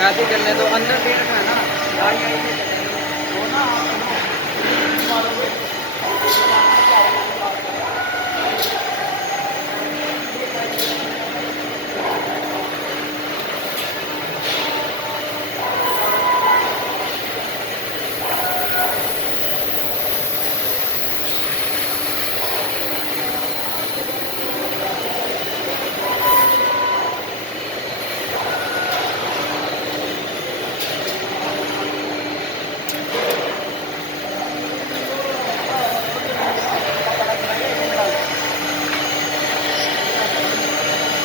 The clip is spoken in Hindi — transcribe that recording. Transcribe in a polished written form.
ऐसे ही चलने दो, अंदर दे रखा है ना, आई आई से चलने दो। तो ना आप सुनो, मारोगे